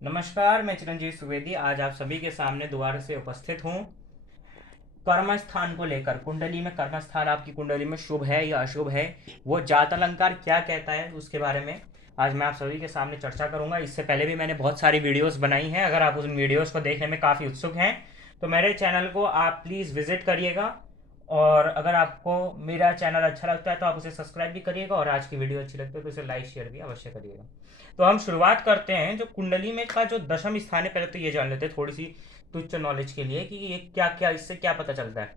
नमस्कार, मैं चिरंजीव सुवेदी आज आप सभी के सामने दोबारा से उपस्थित हूँ। कर्म स्थान को लेकर कुंडली में कर्म स्थान आपकी कुंडली में शुभ है या अशुभ है, वो जात अलंकार क्या कहता है उसके बारे में आज मैं आप सभी के सामने चर्चा करूंगा। इससे पहले भी मैंने बहुत सारी वीडियोस बनाई हैं। अगर आप उन वीडियोस को देखने में काफ़ी उत्सुक हैं तो मेरे चैनल को आप प्लीज़ विजिट करिएगा। और अगर आपको मेरा चैनल अच्छा लगता है तो आप उसे सब्सक्राइब भी करिएगा, और आज की वीडियो अच्छी लगती है तो उसे लाइक शेयर भी अवश्य करिएगा। तो हम शुरुआत करते हैं। जो कुंडली में का जो दशम स्थान है, पहले तो ये जान लेते हैं थोड़ी सी तुच्छ नॉलेज के लिए कि ये क्या क्या, इससे क्या पता चलता है।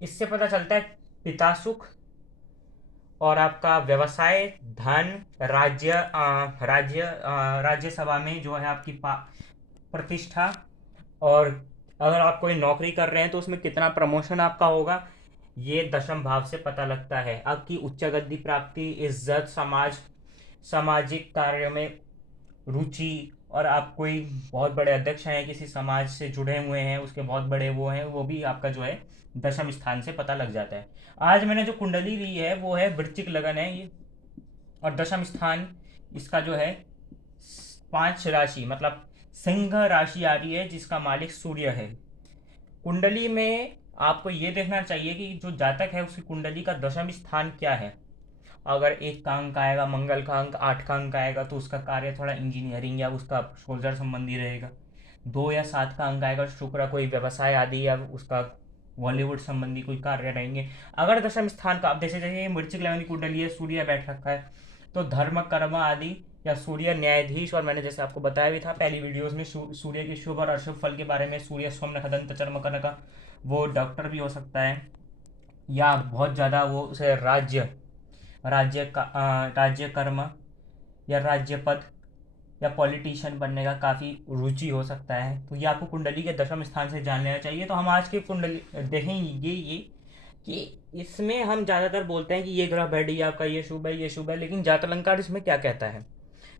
इससे पता चलता है पिता सुख, और आपका व्यवसाय, धन, राज्यसभा में जो है आपकी प्रतिष्ठा, और अगर आप कोई नौकरी कर रहे हैं तो उसमें कितना प्रमोशन आपका होगा, ये दशम भाव से पता लगता है। आपकी उच्च गद्दी प्राप्ति, इज्जत, सामाजिक कार्य में रुचि, और आप कोई बहुत बड़े अध्यक्ष हैं, किसी समाज से जुड़े हुए हैं, उसके बहुत बड़े वो हैं, वो भी आपका जो है दशम स्थान से पता लग जाता है। आज मैंने जो कुंडली ली है वो है वृश्चिक लगन है ये, और दशम स्थान इसका जो है 5 राशि मतलब सिंह राशि आ रही है, जिसका मालिक सूर्य है। कुंडली में आपको ये देखना चाहिए कि जो जातक है उसकी कुंडली का दशम स्थान क्या है। अगर 1 का अंक आएगा, मंगल का अंक 8 का अंक आएगा, तो उसका कार्य थोड़ा इंजीनियरिंग या उसका सोल्जर संबंधी रहेगा। 2 या 7 का अंक आएगा, शुक्र कोई व्यवसाय आदि या उसका बॉलीवुड संबंधी कोई कार्य रहेंगे। अगर दशम स्थान का, अब जैसे जैसे वृश्चिक लगन की कुंडली है, सूर्य बैठ रखा है, तो धर्म कर्म आदि या सूर्य न्यायाधीश, और मैंने जैसे आपको बताया भी था पहली वीडियोस में सूर्य के शुभ और अशुभ फल के बारे में, सूर्य सोम नखदंत चर्म का, वो डॉक्टर भी हो सकता है, या बहुत ज़्यादा वो उसे राज्य कर्म या राज्य पद या पॉलिटिशियन बनने का काफ़ी रुचि हो सकता है। तो ये आपको कुंडली के दशम स्थान से जान लेना चाहिए। तो हम आज की कुंडली देखेंगे ये कि इसमें हम ज़्यादातर बोलते हैं कि ये ग्रह बैठ गया आपका, ये शुभ है, ये शुभ है, लेकिन जात अलंकार इसमें क्या कहता है।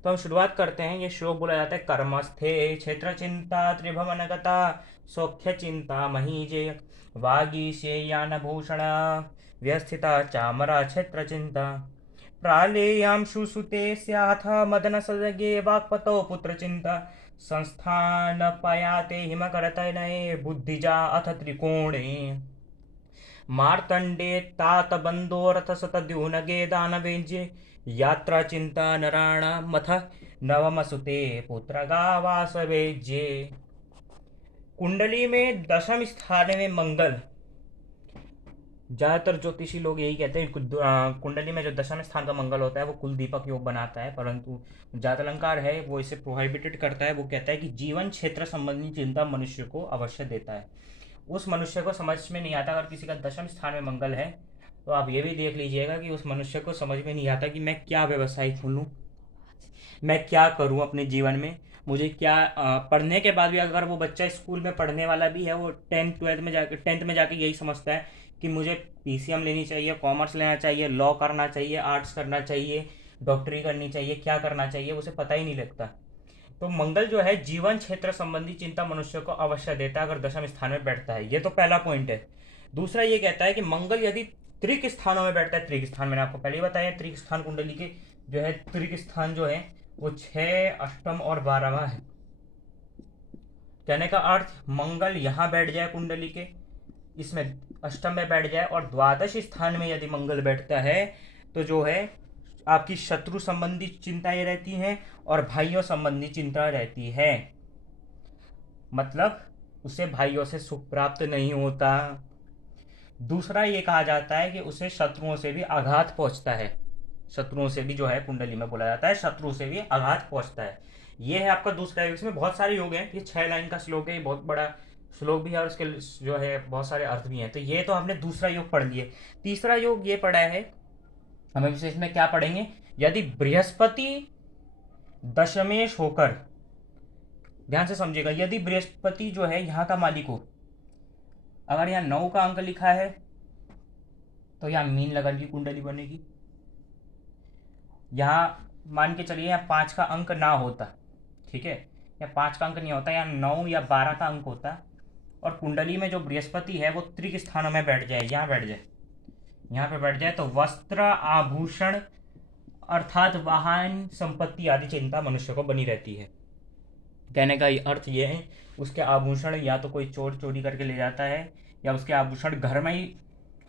तो हम शुरुआत करते हैं। ये श्लोक बोला जाता है, कर्मस्थे क्षेत्र चिंता त्रिभुवनगता सौख्य चिंता महीजे वागीशेयान भूषण व्यस्थिता चामरा क्षेत्र चिंता प्रालेयांशु सुते स्याथ मदन सजगे वाक्पतौ पुत्र चिंता संस्थान पयाते हिमकरतनये बुद्धिजा अथ त्रिकोणे मार्तंडे तात बंदो रथ सतद्युनगे दानवेज्ये यात्रा चिंता नराणामथ नवमसुते पुत्र गावासवेज्ये। कुंडली में दशम स्थान में मंगल, ज़्यादातर ज्योतिषी लोग यही कहते हैं कुंडली में जो दशम स्थान का मंगल होता है वो कुल दीपक योग बनाता है, परंतु जात अलंकार है वो इसे प्रोहिबिटेड करता है। वो कहता है कि जीवन क्षेत्र संबंधी चिंता मनुष्य को अवश्य देता है। उस मनुष्य को समझ में नहीं आता, अगर किसी का दशम स्थान में मंगल है तो आप ये भी देख लीजिएगा कि उस मनुष्य को समझ में नहीं आता कि मैं क्या व्यवसाय खोलूँ, मैं क्या करूँ अपने जीवन में, मुझे क्या पढ़ने के बाद भी, अगर वो बच्चा स्कूल में पढ़ने वाला भी है, वो टेंथ में जाके यही समझता है कि मुझे पीसीएम लेनी चाहिए, कॉमर्स लेना चाहिए, लॉ करना चाहिए, आर्ट्स करना चाहिए, डॉक्टरी करनी चाहिए, क्या करना चाहिए उसे पता ही नहीं लगता। तो मंगल जो है जीवन क्षेत्र संबंधी चिंता मनुष्य को अवश्य देता है अगर दशम स्थान में बैठता है। ये तो पहला पॉइंट है। दूसरा ये कहता है कि मंगल यदि त्रिक स्थानों में बैठता है, त्रिक स्थान मैंने आपको पहले ही बताया, त्रिक स्थान कुंडली के जो है त्रिक स्थान जो है वो 6, अष्टम और 12वां है। कहने का अर्थ मंगल यहाँ बैठ जाए कुंडली के, इसमें अष्टम में बैठ जाए, और द्वादश स्थान में यदि मंगल बैठता है तो जो है आपकी शत्रु संबंधी चिंताएं रहती हैं और भाइयों संबंधी चिंता रहती है। मतलब उसे भाइयों से सुख प्राप्त नहीं होता। दूसरा ये कहा जाता है कि उसे शत्रुओं से भी आघात पहुंचता है। शत्रुओं से भी जो है कुंडली में बोला जाता है शत्रु से भी आघात पहुंचता है। ये है आपका दूसरा योग। इसमें बहुत सारे योग हैं, ये 6 लाइन का श्लोक है, ये बहुत बड़ा श्लोक भी है और उसके जो है बहुत सारे अर्थ भी हैं। तो ये तो हमने दूसरा योग पढ़ लिए। तीसरा योग ये पढ़ा है, हमें विशेष में क्या पढ़ेंगे, यदि बृहस्पति दशमेश होकर, ध्यान से समझिएगा, यदि बृहस्पति जो है यहाँ का मालिक हो, अगर यहाँ 9 का अंक लिखा है तो यहाँ मीन लगन की कुंडली बनेगी। यहाँ मान के चलिए यहाँ 5 का अंक ना होता, ठीक है, या 5 का अंक नहीं होता, यहाँ 9 या 12 का अंक होता, और कुंडली में जो बृहस्पति है वो त्रिक स्थानों में बैठ जाए, यहाँ बैठ जाए, यहाँ पे बैठ जाए, तो वस्त्र आभूषण अर्थात वाहन संपत्ति आदि चिंता मनुष्य को बनी रहती है। कहने का अर्थ ये है, उसके आभूषण या तो कोई चोर चोरी करके ले जाता है, या उसके आभूषण घर में ही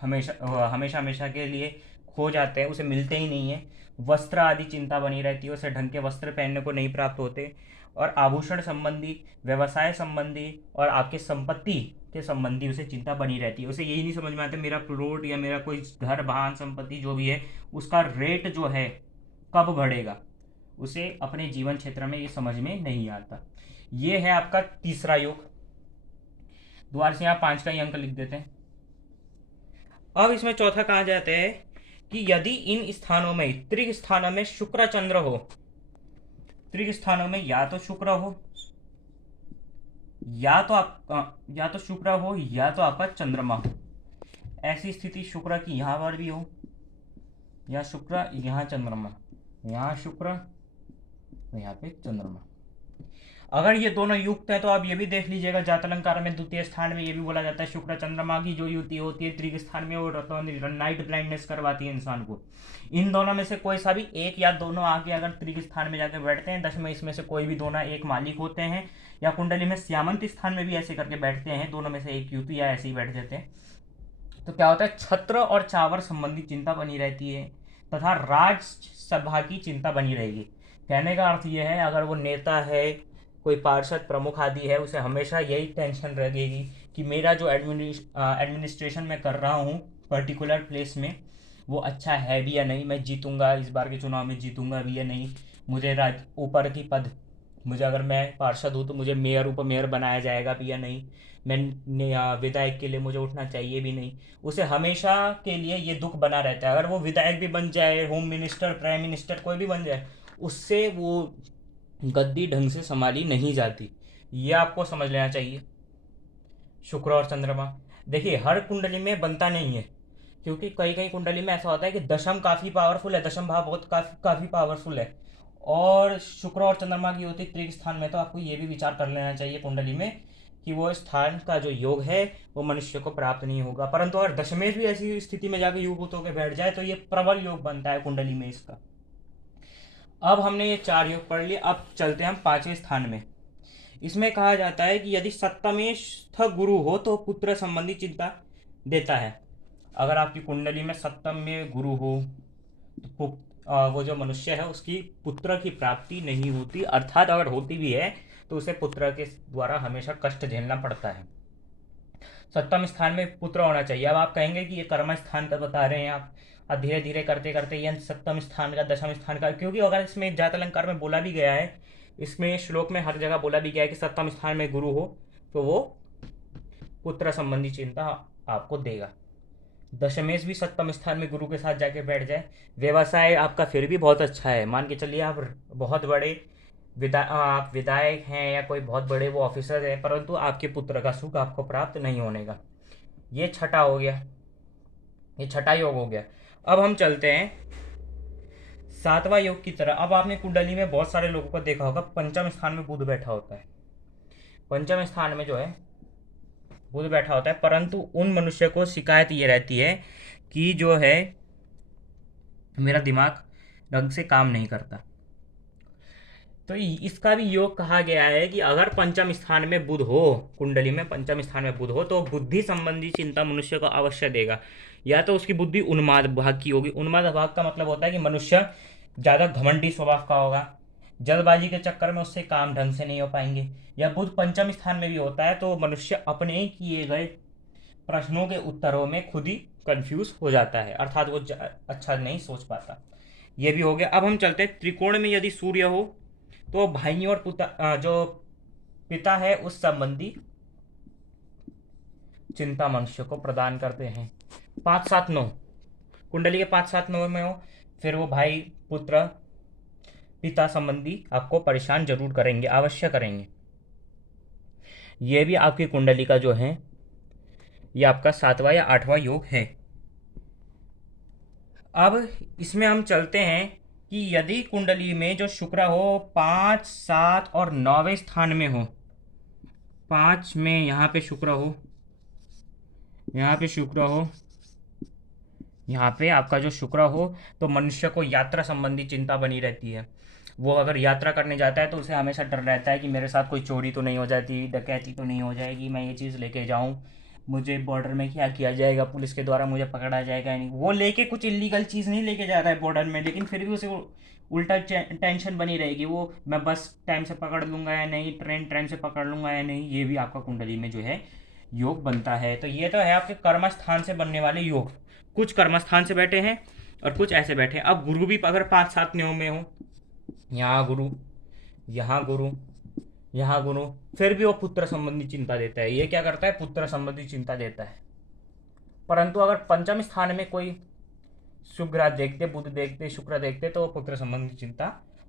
हमेशा हमेशा हमेशा के लिए खो जाते हैं, उसे मिलते ही नहीं है। वस्त्र आदि चिंता बनी रहती है, उसे ढंग के वस्त्र पहनने को नहीं प्राप्त होते। और आभूषण संबंधी, व्यवसाय संबंधी और आपके संपत्ति के संबंधी उसे चिंता बनी रहती है। उसे यही नहीं समझ में आता मेरा प्लॉट या मेरा कोई घर वाहन संपत्ति जो भी है उसका रेट जो है कब बढ़ेगा, उसे अपने जीवन क्षेत्र में ये समझ में नहीं आता। ये है आपका तीसरा योग। दोबारा से यहाँ 5 का ही अंक लिख देते हैं। अब इसमें चौथा कहा जाता है कि यदि इन स्थानों में, त्रिक स्थानों में शुक्र चंद्र हो, त्रिक स्थानों में या तो शुक्र हो, या तो शुक्र हो या तो आपका चंद्रमा हो। ऐसी स्थिति शुक्र की यहाँ पर भी हो, या शुक्र यहाँ चंद्रमा, यहाँ शुक्र तो यहाँ पे चंद्रमा। अगर ये दोनों युक्त है तो आप ये भी देख लीजिएगा, जातलंकार में द्वितीय स्थान में ये भी बोला जाता है शुक्र चंद्रमा की जो युति होती है त्रिक स्थान में, वो नाइट ब्लाइंडनेस करवाती है इंसान को। इन दोनों में से कोई सा भी एक या दोनों आके अगर त्रिक स्थान में जाके बैठते हैं, 10 में इसमें से कोई भी दोनों एक मालिक होते हैं, या कुंडली में श्यामंत स्थान में भी ऐसे करके बैठते हैं, दोनों में से एक युति या ऐसे ही बैठ जाते हैं, तो क्या होता है, छत्र और चावर संबंधी चिंता बनी रहती है तथा राज्यसभा की चिंता बनी रहेगी। कहने का अर्थ यह है, अगर वो नेता है, कोई पार्षद प्रमुख आदि है, उसे हमेशा यही टेंशन रहेगी कि मेरा जो एडमिनिस्ट्रेशन में कर रहा हूँ पर्टिकुलर प्लेस में, वो अच्छा है भी या नहीं, मैं जीतूंगा, इस बार के चुनाव में जीतूंगा भी या नहीं, मुझे ऊपर की पद, मुझे अगर मैं पार्षद हूँ तो मुझे मेयर उप मेयर बनाया जाएगा भी या नहीं, मैं विधायक के लिए मुझे उठना चाहिए भी नहीं। उसे हमेशा के लिए ये दुख बना रहता है। अगर वो विधायक भी बन जाए, होम मिनिस्टर, प्राइम मिनिस्टर कोई भी बन जाए, उससे वो गद्दी ढंग से संभाली नहीं जाती। ये आपको समझ लेना चाहिए। शुक्र और चंद्रमा देखिए हर कुंडली में बनता नहीं है, क्योंकि कई कई कुंडली में ऐसा होता है कि दशम काफ़ी पावरफुल है, दशम भाव बहुत काफ़ी पावरफुल है, और शुक्र और चंद्रमा की होती त्रिक स्थान में, तो आपको ये भी विचार कर लेना चाहिए कुंडली में कि वो स्थान का जो योग है वो मनुष्य को प्राप्त नहीं होगा। परंतु अगर दशमेश भी ऐसी स्थिति में जाकर युगभूत होकर बैठ जाए तो ये प्रबल योग बनता है कुंडली में इसका। अब हमने ये 4 योग पढ़ लिए, अब चलते हैं हम 5वें स्थान में। इसमें कहा जाता है कि यदि सप्तमेस्थ गुरु हो तो पुत्र संबंधी चिंता देता है। अगर आपकी कुंडली में सप्तम में गुरु हो तो वो जो मनुष्य है उसकी पुत्र की प्राप्ति नहीं होती, अर्थात अगर होती भी है तो उसे पुत्र के द्वारा हमेशा कष्ट झेलना पड़ता है। सप्तम स्थान में पुत्र होना चाहिए। अब आप कहेंगे कि ये कर्म स्थान का बता रहे हैं आप, अब धीरे धीरे करते करते ये सप्तम स्थान का, दशम स्थान का, क्योंकि अगर इसमें जात अलंकार में बोला भी गया है, इसमें श्लोक में हर जगह बोला भी गया है कि सप्तम स्थान में गुरु हो तो वो पुत्र संबंधी चिंता आपको देगा। दशमेश भी सप्तम स्थान में गुरु के साथ जाके बैठ जाए, व्यवसाय आपका फिर भी बहुत अच्छा है। मान के चलिए आप बहुत बड़े आप विधायक हैं या कोई बहुत बड़े वो ऑफिसर हैं, परंतु आपके पुत्र का सुख आपको प्राप्त नहीं होने का। ये छठा हो गया, ये छठा योग हो गया। अब हम चलते हैं 7वां योग की तरह। अब आपने कुंडली में बहुत सारे लोगों को देखा होगा, पंचम स्थान में बुध बैठा होता है, पंचम स्थान में जो है बुध बैठा होता है, परंतु उन मनुष्य को शिकायत ये रहती है कि जो है मेरा दिमाग ढंग से काम नहीं करता। तो इसका भी योग कहा गया है कि अगर पंचम स्थान में बुध हो, कुंडली में पंचम स्थान में बुध हो, तो बुद्धि संबंधी चिंता मनुष्य को अवश्य देगा। या तो उसकी बुद्धि उन्माद भाग की होगी, उन्माद भाग का मतलब होता है कि मनुष्य ज़्यादा घमंडी स्वभाव का होगा, जल्दबाजी के चक्कर में उससे काम ढंग से नहीं हो पाएंगे। या बुध पंचम स्थान में भी होता है तो मनुष्य अपने किए गए प्रश्नों के उत्तरों में खुद ही कंफ्यूज हो जाता है, अर्थात वो अच्छा नहीं सोच पाता। ये भी हो गया। अब हम चलते हैं त्रिकोण में यदि सूर्य हो तो भाई और जो पिता है उस संबंधी चिंता मनुष्य को प्रदान करते हैं। 5 7 9 कुंडली के 5 7 9 में हो, फिर वो भाई पुत्र पिता संबंधी आपको परेशान जरूर करेंगे, अवश्य करेंगे। ये भी आपकी कुंडली का जो है ये आपका 7वां या 8वां योग है। अब इसमें हम चलते हैं कि यदि कुंडली में जो शुक्र हो 5 7 और 9वें स्थान में हो, 5 में यहाँ पे शुक्र हो, यहाँ पे शुक्र हो, यहाँ पे आपका जो शुक्र हो, तो मनुष्य को यात्रा संबंधी चिंता बनी रहती है। वो अगर यात्रा करने जाता है तो उसे हमेशा डर रहता है कि मेरे साथ कोई चोरी तो नहीं हो जाती, डकैती तो नहीं हो जाएगी, मैं ये चीज़ लेके जाऊँ, मुझे बॉर्डर में क्या किया जाएगा, पुलिस के द्वारा मुझे पकड़ा जाएगा या नहीं। वो लेके कुछ इलीगल चीज़ नहीं लेके जा रहा है बॉर्डर में, लेकिन फिर भी उसे उल्टा टेंशन बनी रहेगी, वो मैं बस टाइम से पकड़ लूँगा या नहीं, ट्रेन टाइम से पकड़ लूँगा या नहीं। ये भी आपका कुंडली में जो है योग बनता है। तो ये तो है आपके कर्म स्थान से बनने वाले योग। कुछ कर्म स्थान से बैठे हैं और कुछ ऐसे बैठे हैं। अब गुरु भी अगर 5-7 नियम में हो, यहाँ गुरु, यहाँ गुरु, यहाँ गुरु, फिर भी वो पुत्र संबंधी चिंता देता है। ये क्या करता है? पुत्र संबंधी चिंता देता है। परंतु अगर पंचम स्थान में कोई शुभ ग्रह देखते, बुध देखते, शुक्र देखते, तो वो पुत्र संबंधी चिंता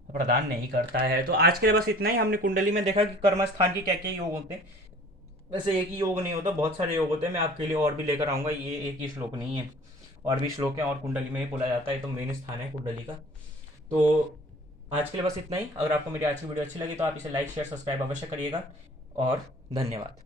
प्रदान नहीं करता है। तो आज के लिए बस इतना ही। हमने कुंडली में देखा कि कर्म स्थान के क्या क्या योग होते हैं। वैसे एक ही योग नहीं होता, बहुत सारे योग होते हैं। मैं आपके लिए और भी लेकर आऊँगा, ये एक ही श्लोक नहीं है, और भी श्लोक हैं। और कुंडली में ही बोला जाता है, तो मेन स्थान है कुंडली का। तो आज के लिए बस इतना ही। अगर आपको मेरी आज की वीडियो अच्छी लगी तो आप इसे लाइक शेयर सब्सक्राइब अवश्य करिएगा, और धन्यवाद।